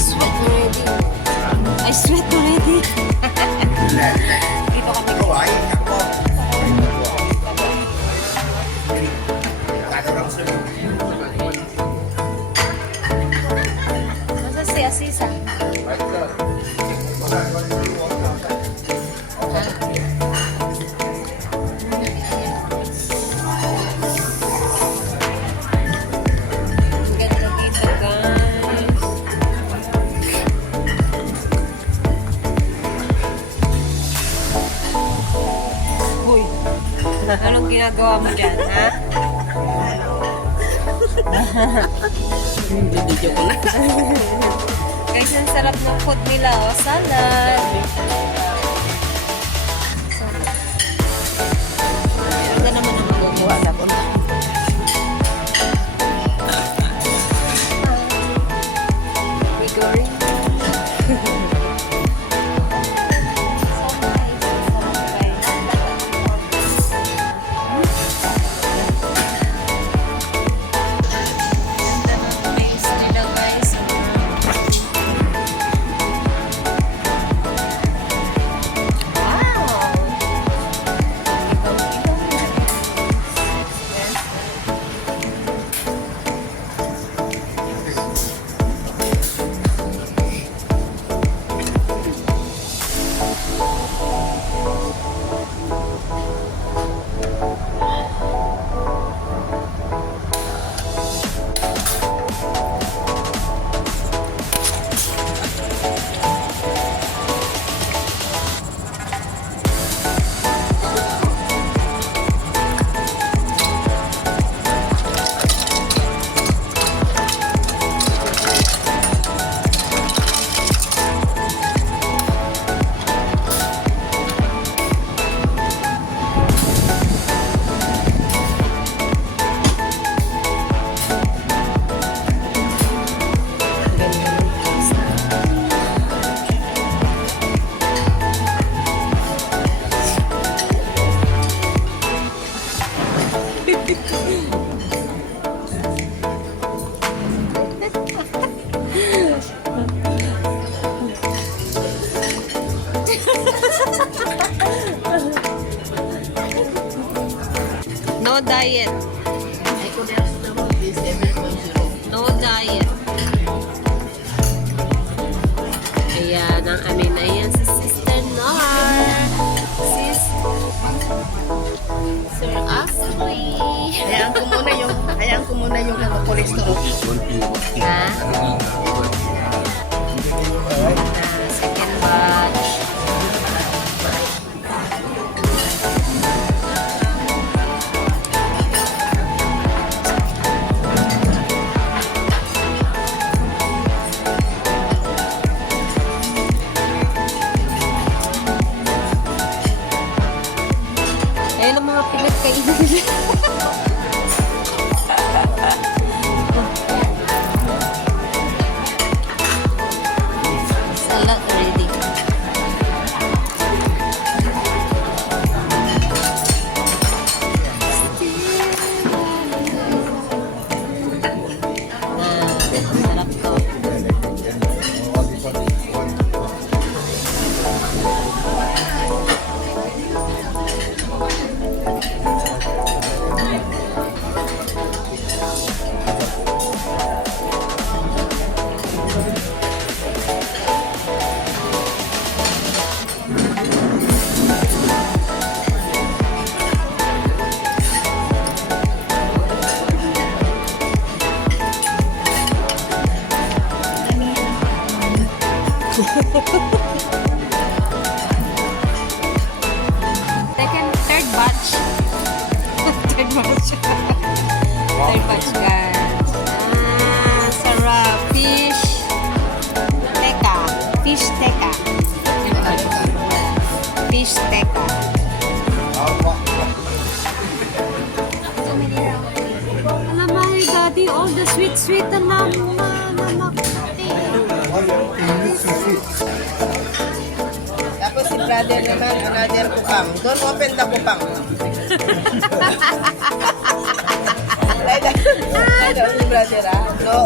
Sweat already. I sweat already. Dito kami. Nasa si Asisa? Ganda dito, guys. Uy, anong ginagawa mo dyan, ha? Video ko na. Guys, ang sarap ng food nila, oh. Salad. Ganda naman ang magagawa na ko. Bigori. No diet. No diet. Ayan, ang amin na yan si Sister Nar. Sis Sir Ashley. Hayaan ko muna yung cholesterol. Ha? Second batch. Ayan ang mga pinagkainin nila. Salad ready. Sarap to. Third batch. Third batch. Third batch, guys. Sarap. Fish. Teka. Fish teka. Fish teka. Alam mo, daddy, all the sweet na naman. Tapos si brother naman, another kupang. Don't open the kupang.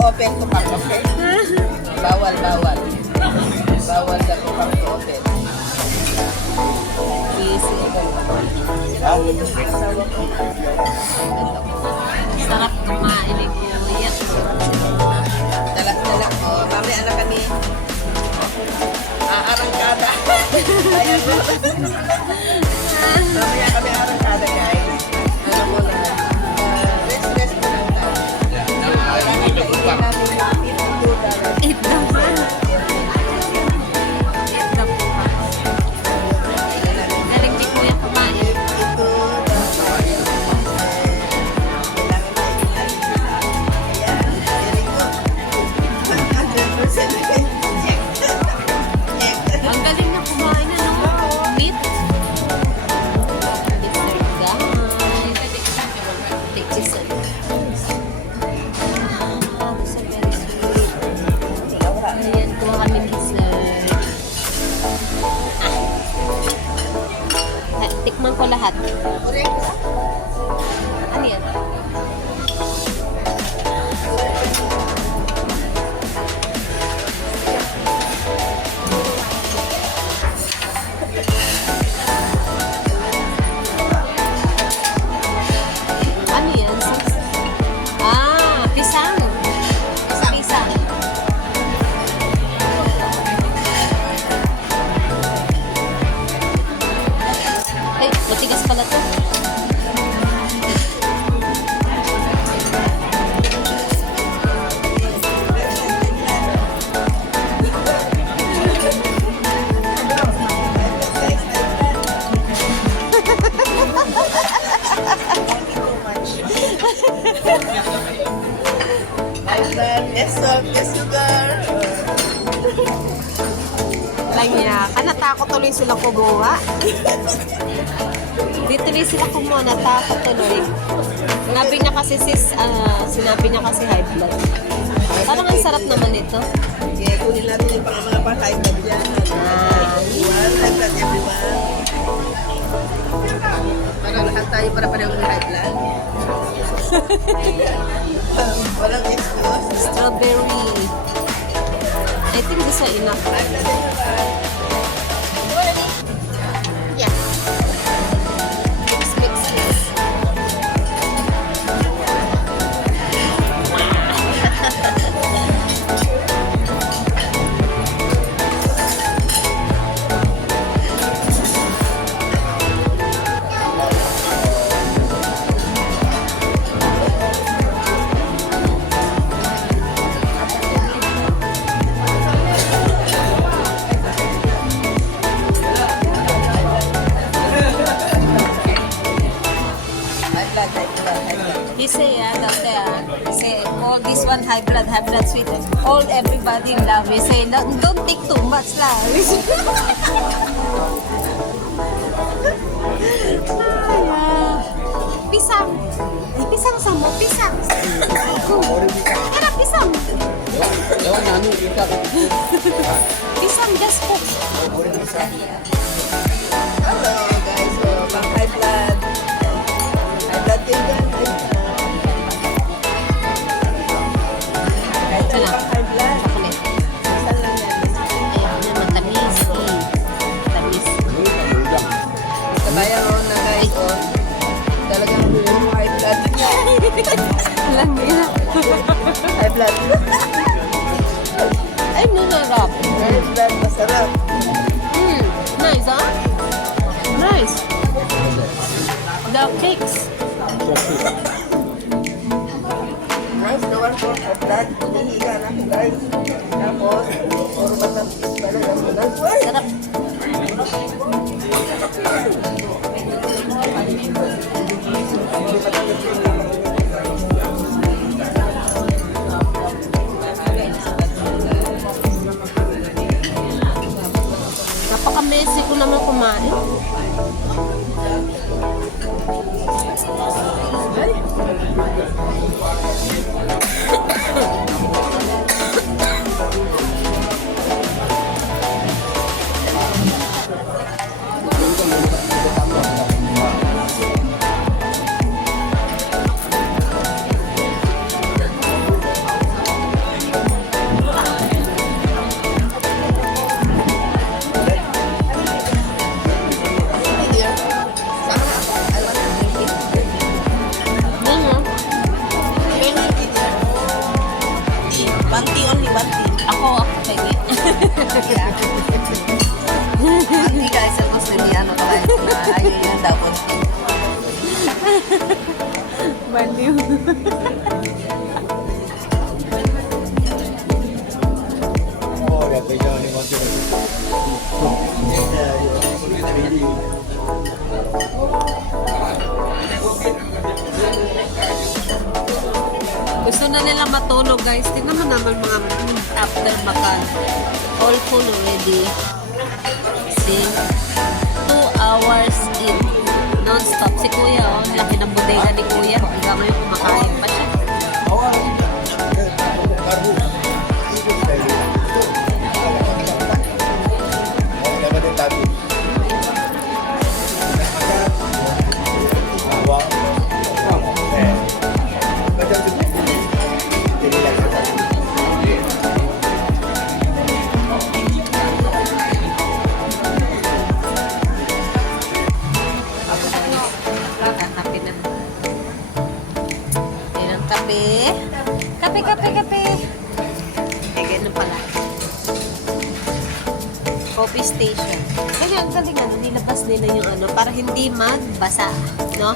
open to come, okay? Bawal, bawal. Bawal na to come to open. Easy. Sarap kumain eh, kuya. Dala-dala ko. Mamaya na kami. Arangkada. Ayan mo. Mamaya kami arangkada, guys. Ano mo na. Rest mo lang tayo. Kailangan kainin namin namin ang $2. Eat naman. Galing si kuya kumain. Ang galing na kumain na no? Meat. Dessert guys. Take this one. This is very sweet. Ayan, kuha kami dessert. Tikman ko lahat. Ano yan? Ano yan? Pisang. Pisang. Ay, matigas pala to. Yes, salt, yes, sugar. Lang niya. Natakot tuloy sila kumuha. Di tuloy sila kumuha. Natakot tuloy. Sinabi niya kasi sinabi niya kasi high blood. Parang ang sarap naman ito. Okay, kunin natin yung mga pa-high blood dyan. Everyone, high blood everyone. Para lahat tayo para parehong high blood. Walang excuse. Strawberry. I think this is enough. High blood everyone. Yeah. Mix. High blood, high blood, high blood. He say all this one high blood sweet. All everybody love. He say don't take too much lah. Pisang. Pisang sama pisang. Kara pisang. Pisang just cook. Hello guys, so pang high blood. High blood din dyan. Kahit ano pang high blood. Chocolate. Saan lang yan? Ayaw na matamis. Tamis. Kabayan on na guys, on. Talagang puro high blood. Alam niya. High blood. Ay, nanarap. High blood, masarap. Nice, huh? Nice. The cakes. Nice, the one for high blood. Hinihiga na guys. Tapos, puro matamis talaga. Sarap. Napaka-messy ko naman kumain. Gusto na nila matulog guys. Tingnan mo naman mga after makan. All full already. See? 2 hours in. Non-stop. Si Kuya, oh. Laki ng bodega ni Kuya. Hanggang ngayon kumakain pa siya. Kape na. Yan ang kape. Kape, kape, kape. Eh, ganun pala. Coffee station. Kaya ang galing nilabas nila yung para hindi magbasa, no?